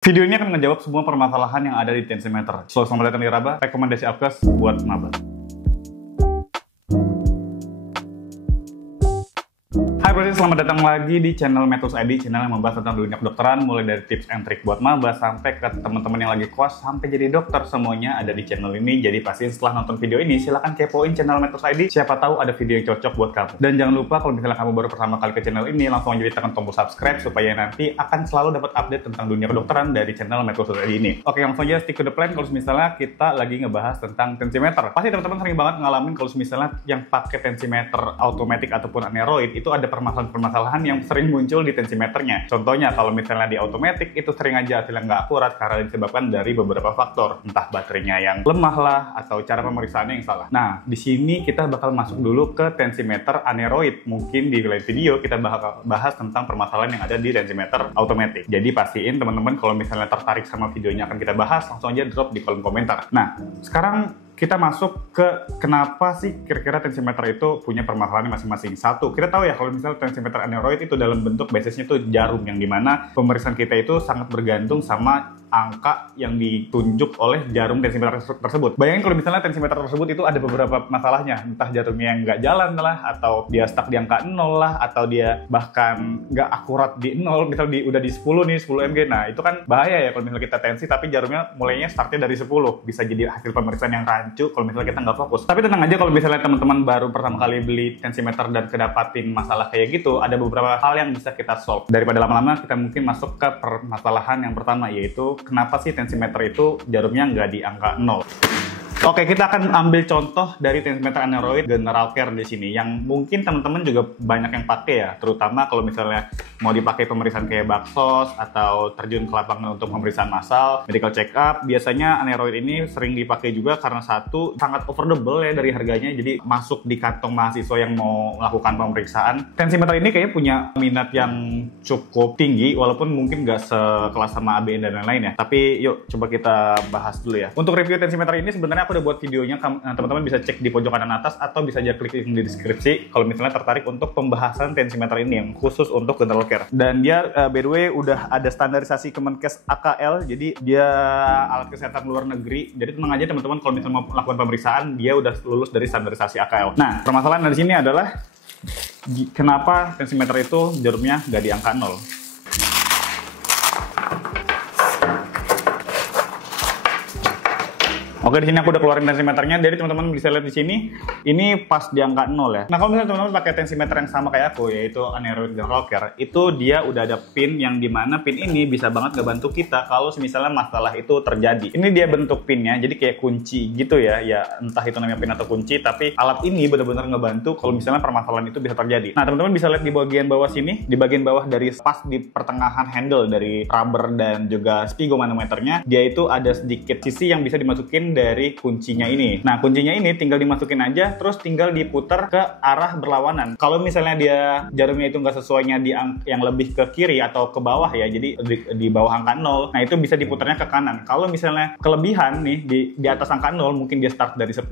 Video ini akan menjawab semua permasalahan yang ada di tensimeter. So, selamat datang di Raba, rekomendasi Apkes buat maba. Hai bro, selamat datang lagi di channel Methods ID, channel yang membahas tentang dunia kedokteran, mulai dari tips and trik buat maba sampai ke teman-teman yang lagi kos sampai jadi dokter, semuanya ada di channel ini. Jadi pastiin setelah nonton video ini silahkan kepoin channel Methods ID, siapa tahu ada video yang cocok buat kamu. Dan jangan lupa kalau misalnya kamu baru pertama kali ke channel ini, langsung aja tekan tombol subscribe supaya nanti akan selalu dapat update tentang dunia kedokteran dari channel Methods ID ini. Oke, langsung aja stick to the plan. Kalau misalnya kita lagi ngebahas tentang tensimeter, pasti teman-teman sering banget ngalamin kalau misalnya yang pakai tensimeter automatic ataupun aneroid itu ada permasalahan yang sering muncul di tensimeternya. Contohnya kalau misalnya di automatic itu sering aja hasilnya nggak akurat karena disebabkan dari beberapa faktor, entah baterainya yang lemah lah atau cara pemeriksaannya yang salah. Nah, di sini kita bakal masuk dulu ke tensimeter aneroid. Mungkin di lain video kita bakal bahas tentang permasalahan yang ada di tensimeter automatic. Jadi pastiin teman-teman kalau misalnya tertarik sama videonya akan kita bahas, langsung aja drop di kolom komentar. Nah, sekarang kita masuk ke kenapa sih kira-kira tensimeter itu punya permasalahan masing-masing. Satu, kita tahu ya kalau misalnya tensimeter aneroid itu dalam bentuk basisnya itu jarum, yang dimana pemeriksaan kita itu sangat bergantung sama angka yang ditunjuk oleh jarum tensimeter tersebut. Bayangin kalau misalnya tensimeter tersebut itu ada beberapa masalahnya, entah jarumnya yang nggak jalan lah, atau dia stuck di angka 0 lah, atau dia bahkan nggak akurat di 0, misal udah di 10 nih, 10 mg. Nah, itu kan bahaya ya kalau misalnya kita tensi tapi jarumnya mulainya startnya dari 10. Bisa jadi hasil pemeriksaan yang rancu kalau misalnya kita nggak fokus. Tapi tenang aja kalau misalnya teman-teman baru pertama kali beli tensimeter dan kedapatin masalah kayak gitu, ada beberapa hal yang bisa kita solve. Daripada lama-lama, kita mungkin masuk ke permasalahan yang pertama, yaitu kenapa sih tensimeter itu jarumnya nggak di angka 0? Oke, kita akan ambil contoh dari tensimeter aneroid General Care di sini, yang mungkin teman-teman juga banyak yang pakai ya, terutama kalau misalnya mau dipakai pemeriksaan kayak baksos atau terjun ke lapangan untuk pemeriksaan massal, medical check up. Biasanya aneroid ini sering dipakai juga karena satu, sangat affordable ya dari harganya, jadi masuk di kantong mahasiswa yang mau melakukan pemeriksaan. Tensimeter ini kayaknya punya minat yang cukup tinggi, walaupun mungkin nggak sekelas sama ABN dan lain-lain ya. Tapi yuk coba kita bahas dulu ya. Untuk review tensimeter ini sebenarnya aku udah buat videonya, teman-teman bisa cek di pojok kanan atas atau bisa aja klik link di deskripsi kalau misalnya tertarik untuk pembahasan tensimeter ini yang khusus untuk General Care. Dan dia by the way udah ada standarisasi Kemenkes AKL, jadi dia alat kesehatan luar negeri. Jadi tenang aja teman-teman kalau misalnya mau melakukan pemeriksaan, dia udah lulus dari standarisasi AKL. Nah, permasalahan dari sini adalah kenapa tensimeter itu jarumnya nggak di angka 0. Oke, di sini aku udah keluarin tensimeternya. Jadi teman-teman bisa lihat di sini, ini pas di angka 0 ya. Nah, kalau misalnya teman-teman pakai tensimeter yang sama kayak aku, yaitu aneroid General Care, itu dia udah ada pin yang dimana pin ini bisa banget ngebantu kita kalau misalnya masalah itu terjadi. Ini dia bentuk pinnya, jadi kayak kunci gitu ya. Ya entah itu namanya pin atau kunci, tapi alat ini benar-benar ngebantu kalau misalnya permasalahan itu bisa terjadi. Nah, teman-teman bisa lihat di bagian bawah sini, di bagian bawah dari pas di pertengahan handle dari rubber dan juga sphygmanometernya, dia itu ada sedikit sisi yang bisa dimasukin dari kuncinya ini. Nah, kuncinya ini tinggal dimasukin aja, terus tinggal diputar ke arah berlawanan. Kalau misalnya dia jarumnya itu nggak sesuainya di yang lebih ke kiri atau ke bawah ya, jadi di bawah angka 0, nah itu bisa diputarnya ke kanan. Kalau misalnya kelebihan nih di atas angka 0, mungkin dia start dari 10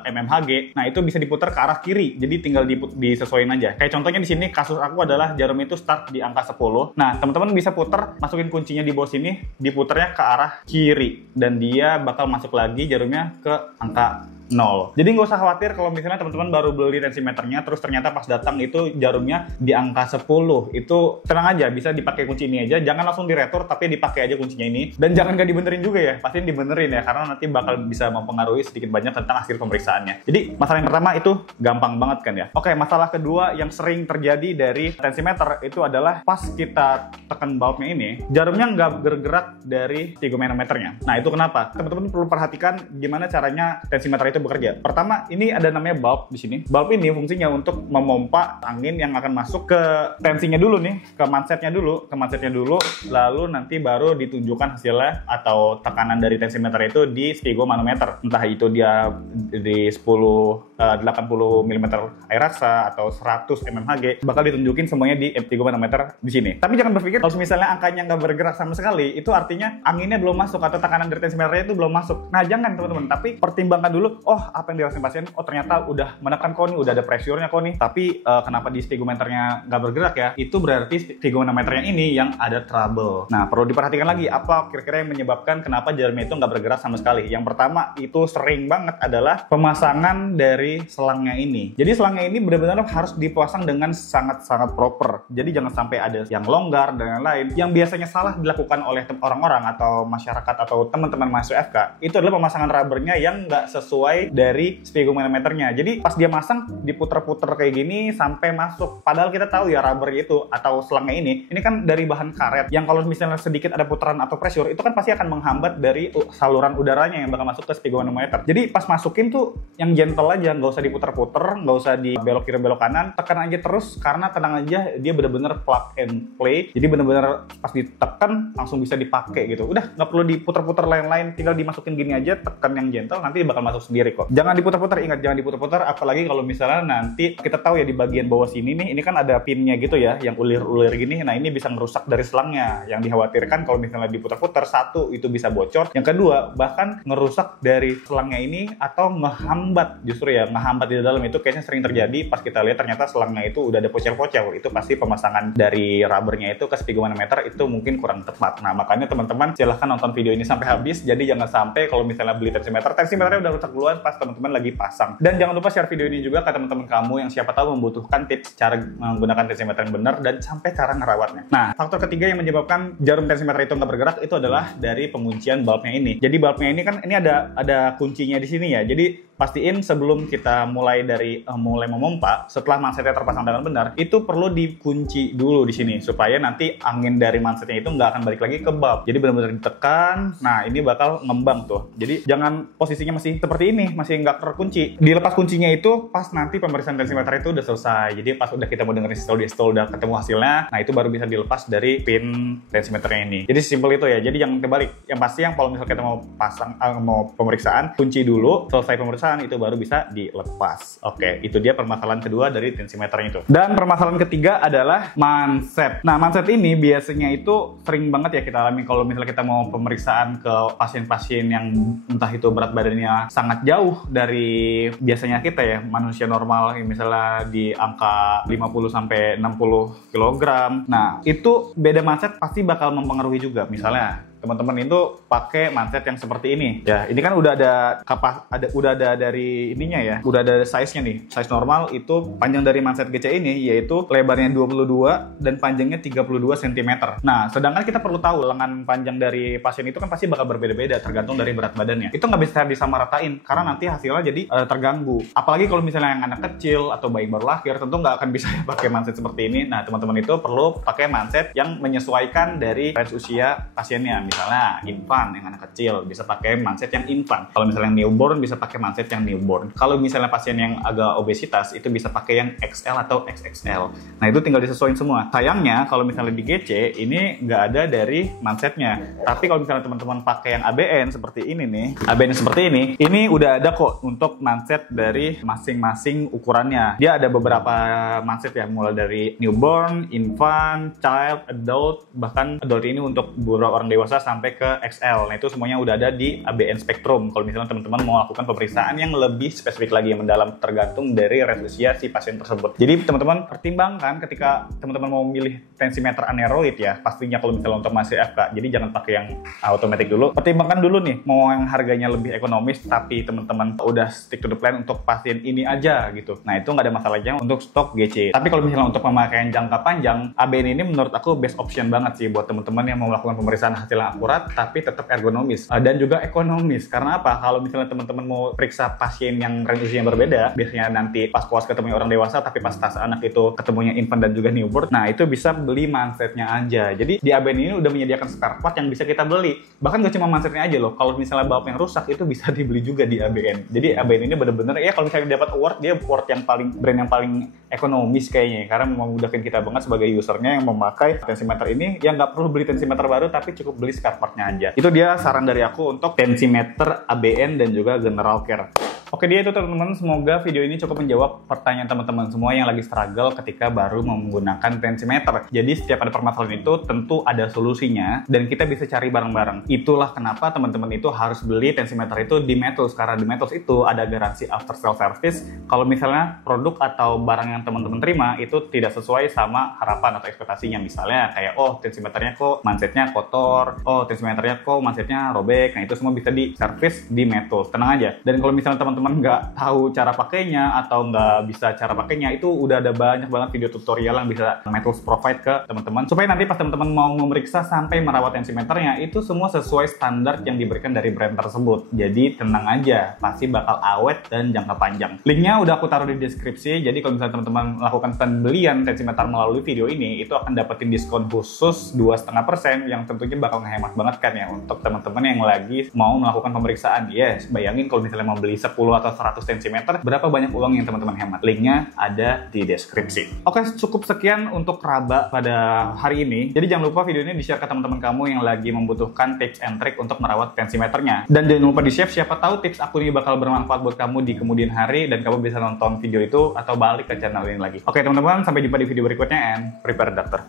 mmHg, nah itu bisa diputar ke arah kiri, jadi tinggal disesuaikan aja. Kayak contohnya di sini kasus aku adalah jarum itu start di angka 10. Nah, teman-teman bisa putar, masukin kuncinya di bawah sini, diputarnya ke arah kiri, dan dia bakal masuk lagi jarumnya ke angka 0. Jadi nggak usah khawatir kalau misalnya teman-teman baru beli tensimeternya terus ternyata pas datang itu jarumnya di angka 10. Itu tenang aja, bisa dipakai kunci ini aja. Jangan langsung diretur, tapi dipakai aja kuncinya ini. Dan jangan nggak dibenerin juga ya, pasti dibenerin ya, karena nanti bakal bisa mempengaruhi sedikit banyak tentang hasil pemeriksaannya. Jadi masalah yang pertama itu gampang banget kan ya. Oke, masalah kedua yang sering terjadi dari tensimeter itu adalah pas kita tekan bulbnya ini, jarumnya nggak bergerak dari sphygmanometernya. Nah, itu kenapa? Teman-teman perlu perhatikan gimana caranya tensimeter itu bekerja. Pertama, ini ada namanya bulb di sini. Bulb ini fungsinya untuk memompa angin yang akan masuk ke tensinya dulu nih, ke mansetnya dulu, lalu nanti baru ditunjukkan hasilnya atau tekanan dari tensimeter itu di sphygmanometer. Entah itu dia di 80 mm air raksa atau 100 mmHg, bakal ditunjukin semuanya di sphygmanometer di sini. Tapi jangan berpikir kalau misalnya angkanya nggak bergerak sama sekali, itu artinya anginnya belum masuk atau tekanan dari tensimeternya itu belum masuk. Nah, jangan teman-teman, tapi pertimbangkan dulu, oh apa yang dirasain pasien, oh ternyata udah menekan kok nih, udah ada pressure-nya kok nih, tapi kenapa di sphygmometernya nggak bergerak ya, itu berarti sphygmometernya ini yang ada trouble. Nah, perlu diperhatikan lagi apa kira-kira yang menyebabkan kenapa jarumnya itu nggak bergerak sama sekali. Yang pertama itu sering banget adalah pemasangan dari selangnya ini. Jadi selangnya ini benar-benar harus dipasang dengan sangat-sangat proper. Jadi jangan sampai ada yang longgar dan lain-lain. Yang biasanya salah dilakukan oleh orang-orang atau masyarakat atau teman-teman mahasiswa FK, itu adalah pemasangan rubbernya yang nggak sesuai dari sphygmometernya. Jadi pas dia masang diputer-puter kayak gini sampai masuk. Padahal kita tahu ya rubbernya itu atau selangnya ini kan dari bahan karet yang kalau misalnya sedikit ada putaran atau pressure itu kan pasti akan menghambat dari saluran udaranya yang bakal masuk ke sphygmometer. Jadi pas masukin tuh yang gentle aja, nggak usah diputer-puter, nggak usah dibelok kiri belok kanan, tekan aja terus karena tenang aja dia bener-bener plug and play. Jadi bener-bener pas ditekan langsung bisa dipakai gitu. Udah nggak perlu diputer-puter lain-lain, tinggal dimasukin gini aja, tekan yang gentle nanti bakal masuk sendiri kok. Jangan diputer-puter, ingat jangan diputer-puter, apalagi kalau misalnya nanti kita tahu ya di bagian bawah sini nih, ini kan ada pinnya gitu ya, yang ulir-ulir gini. Nah ini bisa ngerusak dari selangnya. Yang dikhawatirkan kalau misalnya diputer-puter, satu itu bisa bocor, yang kedua bahkan ngerusak dari selangnya ini atau ngehambat, justru ya ngehambat di dalam. Itu kayaknya sering terjadi pas kita lihat ternyata selangnya itu udah ada pocel-pocel. Itu pasti pemasangan dari rubbernya itu ke sphygmometer itu mungkin kurang tepat. Nah makanya teman-teman silahkan nonton video ini sampai habis. Jadi jangan sampai kalau misalnya beli tensimeternya udah rusak duluan pas teman-teman lagi pasang. Dan jangan lupa share video ini juga ke teman-teman kamu yang siapa tahu membutuhkan tips cara menggunakan tensimeter yang benar dan sampai cara ngerawatnya. Nah, faktor ketiga yang menyebabkan jarum tensimeter itu nggak bergerak itu adalah dari penguncian bulbnya ini. Jadi bulbnya ini kan ini ada kuncinya di sini ya. Jadi pastiin sebelum kita mulai memompa, setelah mansetnya terpasang dengan benar, itu perlu dikunci dulu di sini supaya nanti angin dari mansetnya itu nggak akan balik lagi ke bulb. Jadi benar-benar ditekan. Nah, ini bakal ngembang tuh. Jadi jangan posisinya masih seperti ini, masih nggak terkunci. Dilepas kuncinya itu pas nanti pemeriksaan tensimeter itu udah selesai. Jadi pas udah kita mau dengerin install udah ketemu hasilnya, nah itu baru bisa dilepas dari pin tensimeternya ini. Jadi simpel itu ya. Jadi jangan kebalik. Yang pasti yang kalau misalnya kita mau pasang mau pemeriksaan, kunci dulu, selesai pemeriksaan itu baru bisa dilepas. Oke, itu dia permasalahan kedua dari tensimeternya itu. Dan permasalahan ketiga adalah manset. Nah, manset ini biasanya itu sering banget ya kita alami kalau misalnya kita mau pemeriksaan ke pasien-pasien yang entah itu berat badannya sangat jauh dari biasanya kita ya, manusia normal misalnya di angka 50 sampai 60 kg. Nah, itu beda manset pasti bakal mempengaruhi juga. Misalnya teman-teman itu pakai manset yang seperti ini ya, ini kan udah ada dari ininya ya, udah ada size-nya nih. Size normal itu panjang dari manset GC ini yaitu lebarnya 22 dan panjangnya 32 cm. Nah, sedangkan kita perlu tahu lengan panjang dari pasien itu kan pasti bakal berbeda-beda tergantung dari berat badannya. Itu nggak bisa disamaratain karena nanti hasilnya jadi terganggu. Apalagi kalau misalnya yang anak kecil atau bayi baru lahir, tentu nggak akan bisa pakai manset seperti ini. Nah, teman-teman itu perlu pakai manset yang menyesuaikan dari range usia pasiennya. Misalnya infant yang anak kecil bisa pakai manset yang infant. Kalau misalnya yang newborn bisa pakai manset yang newborn. Kalau misalnya pasien yang agak obesitas itu bisa pakai yang XL atau XXL. Nah itu tinggal disesuaikan semua. Sayangnya kalau misalnya di GC ini nggak ada dari mansetnya. Tapi kalau misalnya teman-teman pakai yang ABN seperti ini nih, ABN seperti ini udah ada kok untuk manset dari masing-masing ukurannya. Dia ada beberapa manset ya, mulai dari newborn, infant, child, adult, bahkan adult ini untuk beberapa orang dewasa sampai ke XL. Nah itu semuanya udah ada di ABN Spectrum kalau misalnya teman-teman mau lakukan pemeriksaan yang lebih spesifik lagi, yang mendalam tergantung dari range usia si pasien tersebut. Jadi teman-teman pertimbangkan ketika teman-teman mau memilih tensimeter aneroid ya, pastinya kalau misalnya untuk masih FK, jadi jangan pakai yang automatic dulu. Pertimbangkan dulu nih, mau yang harganya lebih ekonomis tapi teman-teman udah stick to the plan untuk pasien ini aja gitu. Nah itu nggak ada masalahnya untuk stok GC. Tapi kalau misalnya untuk pemakaian jangka panjang, ABN ini menurut aku best option banget sih buat teman-teman yang mau melakukan pemeriksaan hasil akurat tapi tetap ergonomis dan juga ekonomis. Karena apa? Kalau misalnya teman-teman mau periksa pasien yang range usia yang berbeda, biasanya nanti pas koas ketemu orang dewasa tapi pas tas anak itu ketemunya infant dan juga newborn, nah itu bisa beli mansetnya aja. Jadi di ABN ini udah menyediakan spare part yang bisa kita beli. Bahkan gak cuma mansetnya aja loh, kalau misalnya bulb yang rusak itu bisa dibeli juga di ABN. Jadi ABN ini bener-bener ya kalau misalnya dapat award, dia award yang paling brand yang paling ekonomis kayaknya, karena memudahkan kita banget sebagai usernya yang memakai tensimeter ini, yang nggak perlu beli tensimeter baru tapi cukup beli spare partnya aja. Itu dia saran dari aku untuk tensimeter ABN dan juga General Care. Oke, dia itu teman-teman, semoga video ini cukup menjawab pertanyaan teman-teman semua yang lagi struggle ketika baru menggunakan tensimeter. Jadi setiap ada permasalahan itu tentu ada solusinya dan kita bisa cari bareng-bareng. Itulah kenapa teman-teman itu harus beli tensimeter itu di Metus, karena di Metus itu ada garansi after sale service kalau misalnya produk atau barang yang teman-teman terima itu tidak sesuai sama harapan atau ekspektasinya. Misalnya kayak, oh tensimeternya kok mansetnya kotor, oh tensimeternya kok mansetnya robek. Nah itu semua bisa di service di Metus, tenang aja. Dan kalau misalnya teman-teman nggak tahu cara pakainya atau nggak bisa cara pakainya, itu udah ada banyak banget video tutorial yang bisa Metus provide ke teman-teman supaya nanti pas teman-teman mau memeriksa sampai merawat tensimeternya itu semua sesuai standar yang diberikan dari brand tersebut. Jadi tenang aja, pasti bakal awet dan jangka panjang. Linknya udah aku taruh di deskripsi, jadi kalau misalnya teman-teman melakukan pembelian tensimeter melalui video ini itu akan dapetin diskon khusus 2,5% yang tentunya bakal ngehemat banget kan ya untuk teman-teman yang lagi mau melakukan pemeriksaan. Yes, bayangin kalau misalnya mau beli 10 atau 100 cm, berapa banyak uang yang teman-teman hemat. Linknya ada di deskripsi. Oke, cukup sekian untuk Raba pada hari ini. Jadi jangan lupa video ini di-share ke teman-teman kamu yang lagi membutuhkan tips and trick untuk merawat tensimeternya. Dan jangan lupa di-share, siapa tahu tips aku ini bakal bermanfaat buat kamu di kemudian hari dan kamu bisa nonton video itu atau balik ke channel ini lagi. Oke teman-teman, sampai jumpa di video berikutnya and prepare doctor.